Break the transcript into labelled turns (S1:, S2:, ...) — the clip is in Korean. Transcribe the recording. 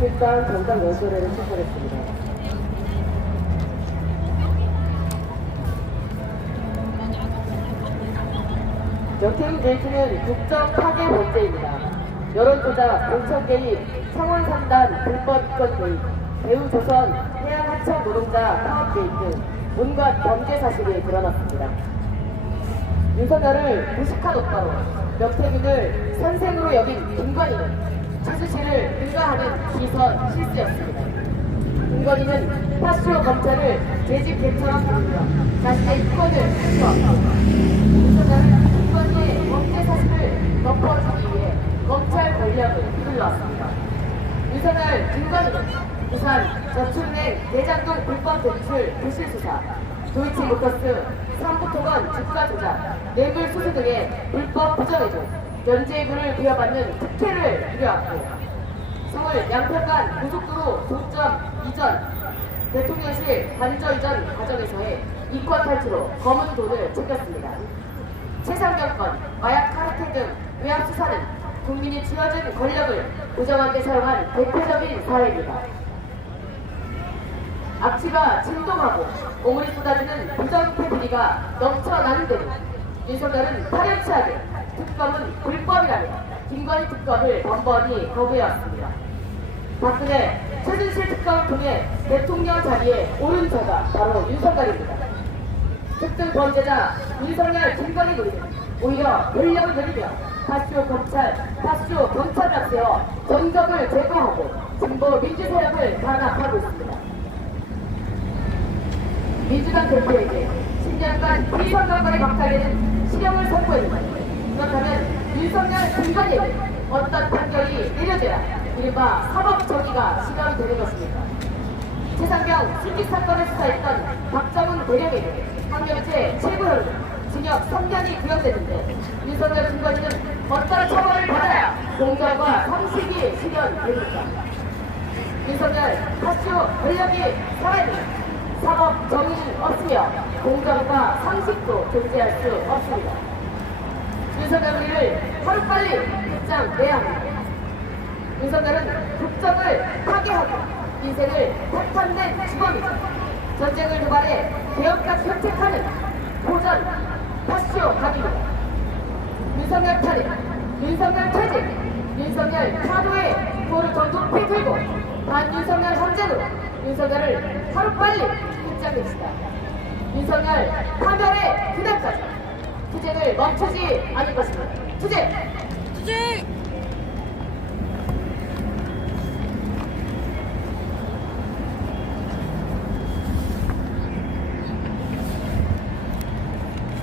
S1: 국가 정당 연수회를 출석했습니다. 역행 제시는 국정 파괴 문제입니다. 여론조작, 공천 개입, 청원 산단, 불법 입건 개입, 배우조선, 해양 하청 노동자 파업 개입 등 온갖 범죄 사실이 드러났습니다. 윤석열을 무식한 오빠로 명태균을 선생으로 여긴 김건희는 최수씨를 능가하는 시선 실수였습니다. 김건희는 파쇼 검찰을 재직 개처럼 부르며 자신의 인권을 행사합니다. 윤석열은 김건희의 범죄 사실을 덮어주기 위해 검찰 권력을 휘둘러왔습니다. 윤석열 김건희는 부산 저축은행 대장동 불법 대출 부실 수사, 도이치모터스 삼부토건 주가 조작, 뇌물 수수 등의 불법 부정해조, 면죄부를 부여받는 특혜를 누려왔고 서울 양평간 고속도로 독점 이전 대통령실 관저 이전 과정에서의 이권 탈취로 검은 돈을 챙겼습니다. 최상경 건, 마약 카르텔 등 외압 수사는 국민이 쥐어진 권력을 부정한 데 사용한 대표적인 사례입니다. 악취가 진동하고 오물이 쏟아지는 부정패 분위가 넘쳐나는 대로 윤석열은 파렴치하게 특검은 불법이라며 김건희 특검을 번번이 거부해왔습니다. 박근혜 최순실 특검을 통해 대통령 자리에 오른 자가 바로 윤석열입니다. 특등 범죄자 윤석열 김건희 노리는 오히려 권력을 늘리며 파쇼 검찰, 파쇼 경찰을 앞세워 전적을 제거하고 진보 민주 세력을 단합하고 있습니다. 민주당 대표에게 10년간 비선거권의 박탈에는 실형을 선고했는데 그렇다 면 윤석열 김건희에게 어떤 판결이 내려져야 이른바 사법 정의가 실현이 되는 것입니까? 최상경 술집 사건을 수사했던 박정훈 대령에게 학력제 최고형은 징역 3년이 구형됐는데 윤석열 김건희는 어떤 처벌을 받아야 공정과 상식이 실현됩니까? 윤석열 파쇼 권력이 살아있는 사법 정의는 없으며 공정과 상식도 존재할 수 없습니다. 윤석열 우리를 하루빨리 입장 내야 합니다. 윤석열은 국정을 파괴하고 인생을 폭탄낸 주범이죠. 전쟁을 유발해 개혁과 혁책하는 고전 파쇼 각입니다. 윤석열 탄핵, 윤석열 퇴진, 윤석열 파도에 도를 더 높이 들고 반윤석열 헌재로 윤석열을 하루빨리 입장냅시다. 윤석열 파멸의 그날까지 투쟁을 멈추지 않을 것입니다. 투쟁!
S2: 투쟁!